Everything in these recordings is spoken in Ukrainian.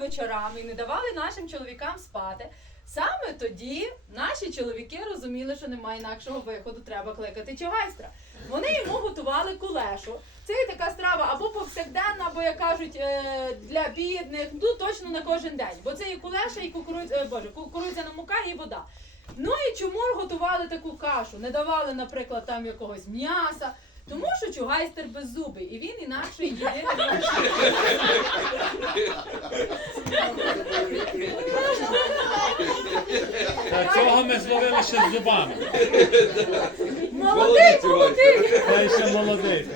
вечорами і не давали нашим чоловікам спати. Саме тоді наші чоловіки розуміли, що немає інакшого виходу, треба кликати чугайстра. Вони йому готували кулешу. Це є така страва або повсякденна, або як кажуть, е, для бідних, ну точно на кожен день. Бо це і кулеша, і кукурудзя, е, боже, кукурудзяна мука і вода. Ну і чому готували таку кашу? Не давали, наприклад, там якогось м'яса. Тому що чугайстер беззубий, і він інакше їди не. Та цього ми зловили ще з зубами. Молодий, молодий! Та ще молодий.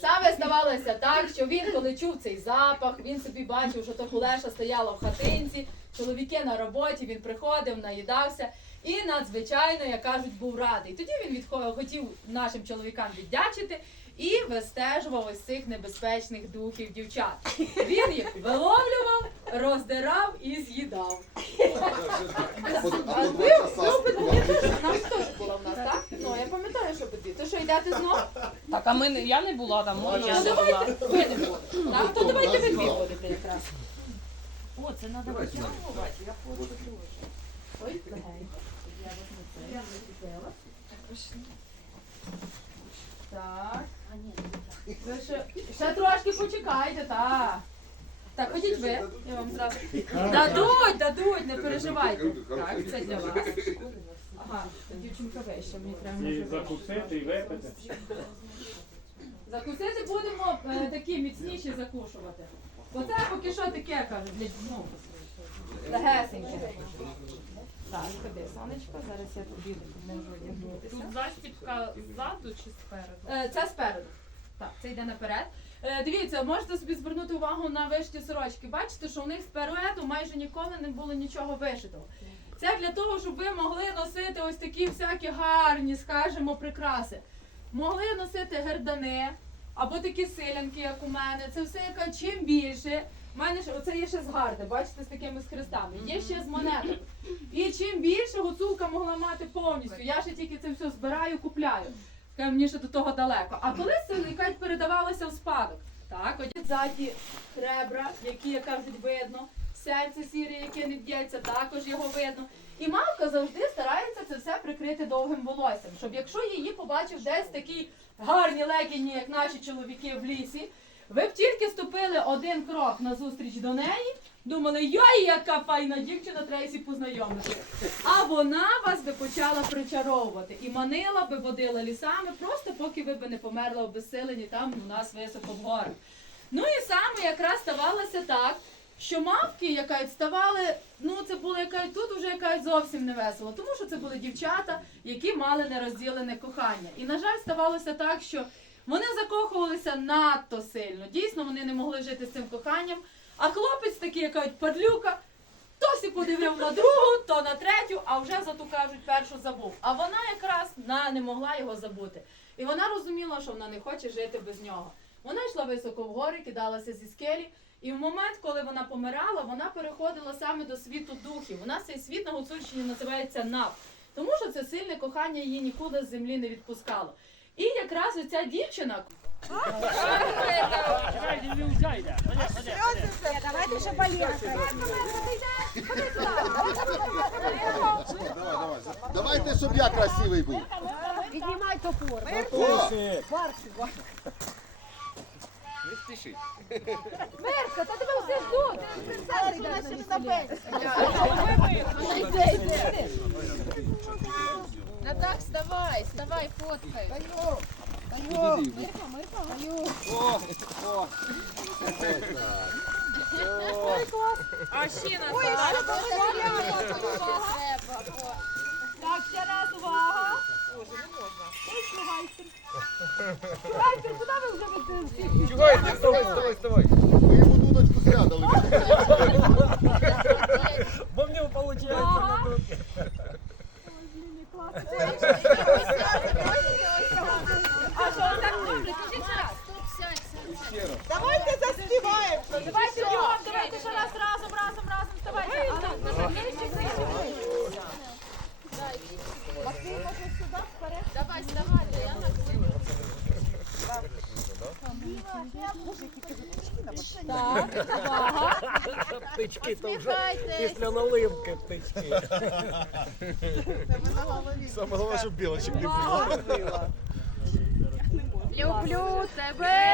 Саме ставалося так, що він, коли чув цей запах, він собі бачив, що то кулеша стояла в хатинці, чоловіки на роботі, він приходив, наїдався і надзвичайно, як кажуть, був радий. Тоді він хотів нашим чоловікам віддячити і вистежував ось цих небезпечних духів дівчат. Він їх виловлював, роздирав і з'їдав. А ви два часа робите, нам теж була в нас, так? Ну, я пам'ятаю, що по. То що, йдете знов? Так, а ми не, я не була там, може я Ну, не була. давайте, ви не будете. Так, то давайте ви дві будете якраз. О, це треба витягувати, я хочу дуже. Ой, легенько. Я закипела. Так. Ви ще, ще трошки почекайте, так. Так, ходіть ви. Я вам зразу. Дадуть, дадуть, не переживайте. Так, це для вас. Ага, дівчинка вище, мені треба І закусити, і випити. Закусити будемо е, такі міцніші закушувати. Оце поки що таке кажуть, для ну, легесеньке. Так, ходи, сонечко, зараз я тобі допоможу одягнутися. Тут застіпка ззаду чи спереду? Е, Це спереду. Так, це йде наперед. Е, Дивіться, можете собі звернути увагу на вишиті сорочки. Бачите, що у них спереду майже ніколи не було нічого вишитого. Це для того, щоб ви могли носити ось такі всякі гарні, скажімо, прикраси. Могли носити гердани або такі силянки, як у мене. Це все яка чим більше. У мене ж оце є ще з гарди, бачите, з такими з хрестами. Є ще з монетами. І чим більше гуцулка могла мати повністю. Я ще тільки це все збираю, купляю. Каже, мені ще до того далеко. А колись це якась передавалося в спадок. Так, от ззаді ребра, які, як кажуть, видно, серце сіре, яке не б'ється, також його видно. І мамка завжди старається це все прикрити довгим волоссям, щоб якщо її побачив десь такі гарні легіні, як наші чоловіки в лісі, ви б тільки ступили один крок назустріч до неї, думали, йой, яка файна дівчина, треба сі познайомити. А вона вас би почала причаровувати і манила би, водила лісами, просто поки ви би не померли обезсилені там у нас високо в горах. Ну і саме якраз ставалося так, що мавки, яка ставали, ну це було яка тут вже якась зовсім не весело, тому що це були дівчата, які мали нерозділене кохання. І на жаль, ставалося так, що вони закохувалися надто сильно. Дійсно, вони не могли жити з цим коханням. А хлопець такий, як кажуть, падлюка, то сі подивив на другу, то на третю, а вже за ту кажуть, першу забув. А вона якраз на, не могла його забути. І вона розуміла, що вона не хоче жити без нього. Вона йшла високо в гори, кидалася зі скелі. І в момент, коли вона помирала, вона переходила саме до світу духів. У нас цей світ на Гуцульщині називається Нав, тому що це сильне кохання її нікуди з землі не відпускало. І якраз оця дівчина, Давайте ще поїхали. Давай, давай. Давайте, щоб я красивий був. Піднімай топор. О, Мерка, та тебе все ждуть. Ще не напиться. Натак, вставай, вставай, фоткай. А ще Натак. Так, ще раз увага. Ой, Чугайстер. Чугайстер, куди ви вже вставай, вставай! ви йому дудочку зрядали. Так, увага. Птички то вже після наливки птички. Саме головне, щоб білочок не було. Люблю тебе.